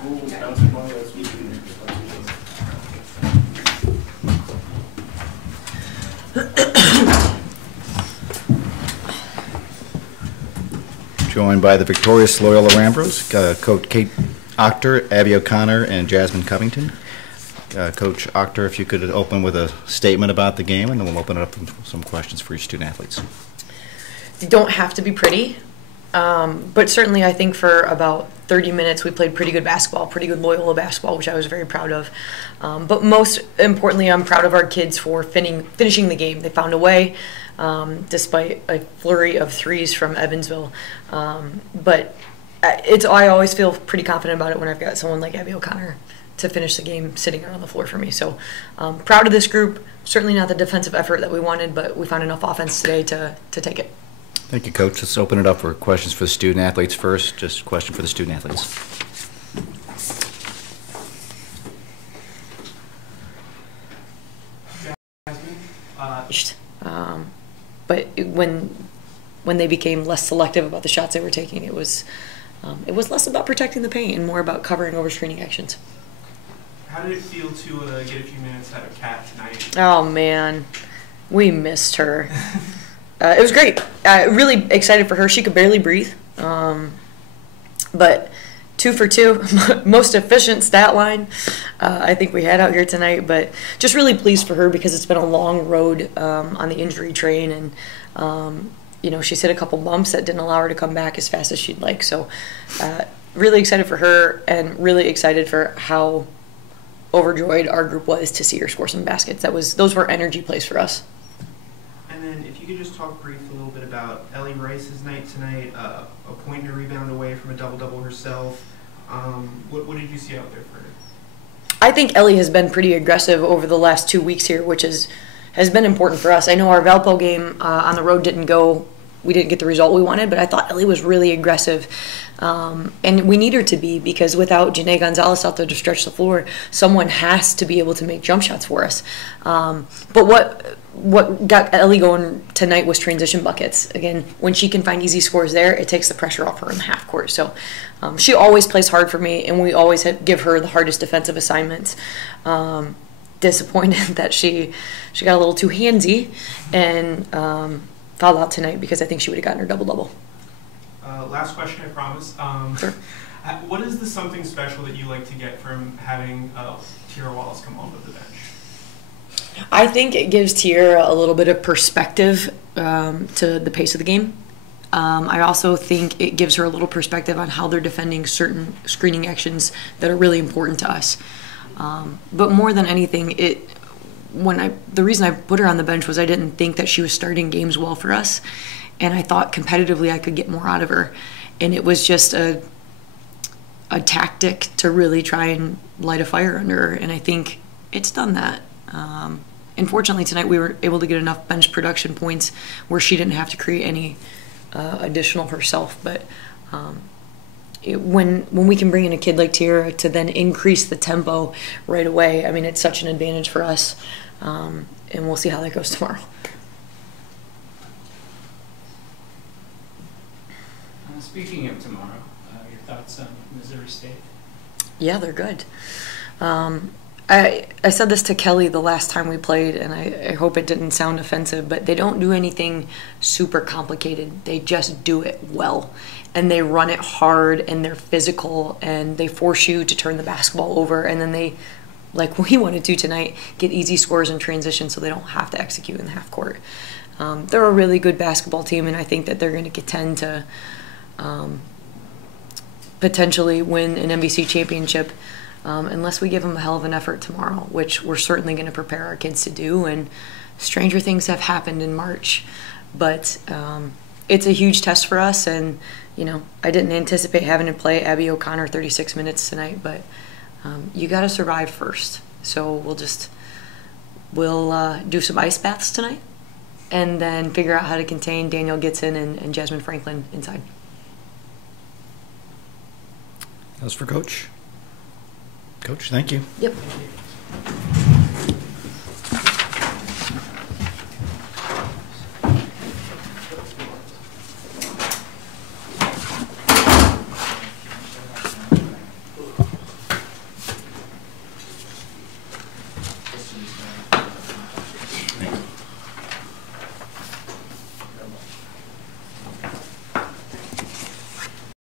school bouncing ball last week. Joined by the victorious Loyola Ramblers, Coach Kate Octor, Abby O'Connor, and Jasmine Covington. Coach Octor, if you could open with a statement about the game, and then we'll open it up for some questions for your student athletes. You don't have to be pretty, but certainly I think for about 30 minutes we played pretty good basketball, pretty good Loyola basketball, which I was very proud of. But most importantly, I'm proud of our kids for finishing the game. They found a way, despite a flurry of threes from Evansville. But I always feel pretty confident about it when I've got someone like Abby O'Connor to finish the game sitting on the floor for me. So proud of this group. Certainly not the defensive effort that we wanted, but we found enough offense today to take it. Thank you, Coach. Let's open it up for questions for the student athletes first. Just a question for the student athletes. But when they became less selective about the shots they were taking, it was less about protecting the paint and more about covering over screening actions. How did it feel to get a few minutes out of Kat tonight? Oh man, we missed her. It was great. Really excited for her. She could barely breathe, but 2 for 2, most efficient stat line I think we had out here tonight. But just really pleased for her because it's been a long road on the injury train, and you know, she's hit a couple bumps that didn't allow her to come back as fast as she'd like. So really excited for her, and really excited for how overjoyed our group was to see her score some baskets. Those were energy plays for us. And then if you could just talk briefly a little bit about Ellie Rice's night tonight, a point and a rebound away from a double-double herself. What did you see out there for her? I think Ellie has been pretty aggressive over the last 2 weeks here, which has been important for us. I know our Valpo game on the road we didn't get the result we wanted, but I thought Ellie was really aggressive. And we need her to be, because without Janae Gonzalez out there to stretch the floor, someone has to be able to make jump shots for us. But what got Ellie going tonight was transition buckets. Again, when she can find easy scores there, it takes the pressure off her in the half court. So she always plays hard for me, and we always give her the hardest defensive assignments. Disappointed that she got a little too handsy and fouled out tonight, because I think she would have gotten her double-double. Last question, I promise. Sure. What is the something special that you like to get from having Tiara Wallace come onto the bench? I think it gives Tiara a little bit of perspective to the pace of the game. I also think it gives her a little perspective on how they're defending certain screening actions that are really important to us. But more than anything, the reason I put her on the bench was I didn't think that she was starting games well for us, and I thought competitively I could get more out of her. And it was just a tactic to really try and light a fire under her, and I think it's done that. Unfortunately, tonight we were able to get enough bench production points where she didn't have to create any additional herself. But when we can bring in a kid like Tiara to then increase the tempo right away, I mean, it's such an advantage for us, and we'll see how that goes tomorrow. Speaking of tomorrow, your thoughts on Missouri State? Yeah, they're good. I said this to Kelly the last time we played, and I hope it didn't sound offensive, but they don't do anything super complicated. They just do it well, and they run it hard, and they're physical, and they force you to turn the basketball over, and then they, like we wanted to tonight, get easy scores in transition so they don't have to execute in the half court. They're a really good basketball team, and I think that they're going to tend to potentially win an MVC championship unless we give them a hell of an effort tomorrow, which we're certainly going to prepare our kids to do. And stranger things have happened in March, but it's a huge test for us. And you know, I didn't anticipate having to play Abby O'Connor 36 minutes tonight, but you got to survive first. So we'll do some ice baths tonight, and then figure out how to contain Danielle Gitson and Jasmine Franklin inside. That was for Coach. Coach, thank you. Yep. Thank you.